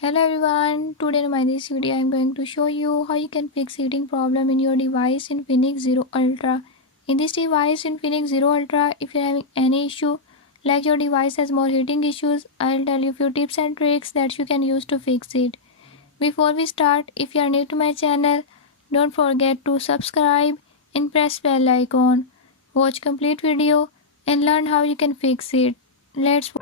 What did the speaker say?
Hello everyone, today in this video I am going to show you how you can fix heating problem in your device Infinix Zero Ultra. In this device Infinix Zero Ultra, if you are having any issue like your device has more heating issues, I will tell you few tips and tricks that you can use to fix it. Before we start, if you are new to my channel, don't forget to subscribe and press bell icon. Watch complete video and learn how you can fix it. Let's